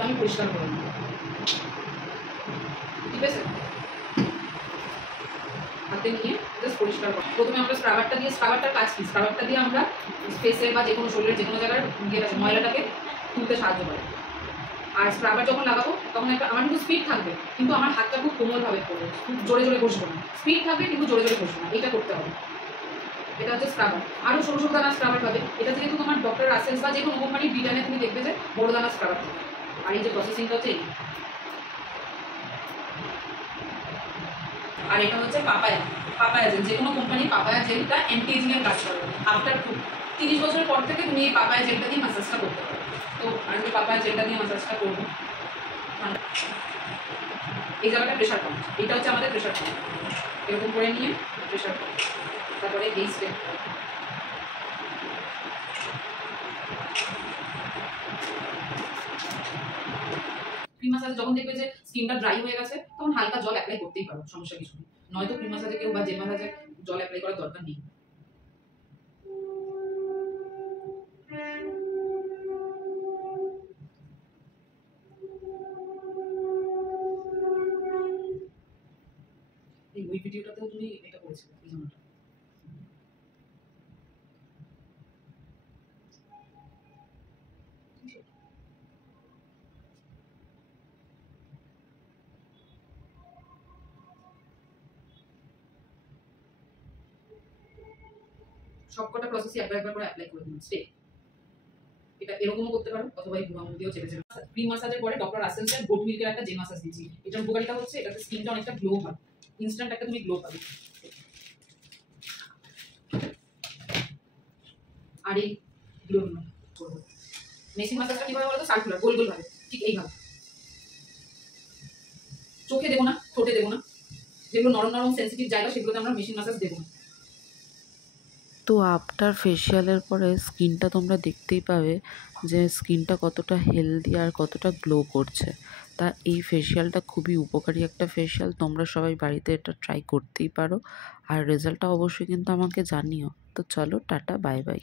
হাতটা আমি পরিষ্কার করে নিই, ঠিক আছে? হাতে নিয়ে জাস্ট পরিষ্কার করি। প্রথমে আমরা স্ক্রাবারটা দিয়ে, স্ক্রাবারটার কাজ কি, স্ক্রাবারটা দিয়ে আমরা ফেসে বা যে কোনো শরীরের যে কোনো জায়গার ময়লাটাকে তুলতে সাহায্য করে। আর স্ক্রাবার যখন লাগাবো তখন একটা আমার কিন্তু স্পিড থাকবে, কিন্তু আমার হাতটা খুব কোমলভাবে করবো, খুব জোরে জোরে বসবো না। স্পিড থাকবে কিন্তু জোরে জোরে বসবো না, এটা করতে হবে। এটা হচ্ছে স্ক্রাবার। আরও ছোটো ছোটো দানা স্ক্রাবার পাবে, এটা যেহেতু তোমার ডক্টর রাসেলস বা যে কোনো কোম্পানির ব্রিটানে তুমি দেখবে যে বড় দানা স্ক্রাবার থাকে। আর এই যে প্রসেসিংটা হচ্ছে এই। আর এটা হচ্ছে পাপায়া, পাপায়া জেল, যে কোনো কোম্পানির পাপায়া জেলটা অ্যান্টি এজিংয়ের কাজ করে। আফটার 30 বছরের পর থেকে তুমি এই পাপায়া জেলটা দিয়ে ম্যাসাজটা করতে পারো। তো আমি পাপায়া জেলটা দিয়ে ম্যাসাজটা করবো। এই জায়গাটা প্রেশার পাম্প, এটা হচ্ছে আমাদের প্রেশার পাম্প। এরকম করে নিয়ে প্রেশার পাম্প, তারপরে এই স্টেপ। ক্রিম ম্যাসাজ যখন দেখবে যে স্কিনটা ড্রাই হয়ে গেছে তখন হালকা জল অ্যাপ্লাই করতেই পারো, সমস্যা কিছু নেই। নয়তো ক্রিম ম্যাসাজে কেউ বা জেল ম্যাসাজে জল অ্যাপ্লাই করার দরকার নেই। এই ওই ভিডিওটাতেও তুমি এটা করেছিলে, এই জামাটা। সবকটা প্রসেসই একবার করে অ্যাপ্লাই করে দিন স্টেপ। এটা এরকমও করতে পারো, অথবা এই বুড়া দিয়েও চেপে চেপে। ক্রিম ম্যাসাজের পরে ডক্টর রাসেলসের গোট মিল্কের একটা জেল ম্যাসাজ দিচ্ছি। এটার উপকারিতা হচ্ছে এটাতে স্কিনটা অনেকটা গ্লো হয়, ইনস্ট্যান্ট একটা তুমি গ্লো পাবে। আর এই গ্লো করবো মেশিন ম্যাসাজটা কিভাবে বলো তো, সার্কুলার, গোল গোল ভাবে, ঠিক এইভাবে। চোখে দেবো না, ঠোঁটে দেবো না, যেগুলো নরম নরম সেন্সিটিভ জায়গা সেগুলোতে আমরা মেশিন ম্যাসাজ দেবো না। তো আফটার ফেসিয়ালের পরে স্কিনটা তোমরা দেখতেই পাবে যে স্কিনটা কতটা হেলদি আর কতটা গ্লো করছে। তা এই ফেসিয়ালটা খুবই উপকারী একটা ফেসিয়াল, তোমরা সবাই বাড়িতে এটা ট্রাই করতেই পারো। আর রেজাল্টটা অবশ্যই কিন্তু আমাকে জানিও। তো চলো, টাটা, বাই বাই।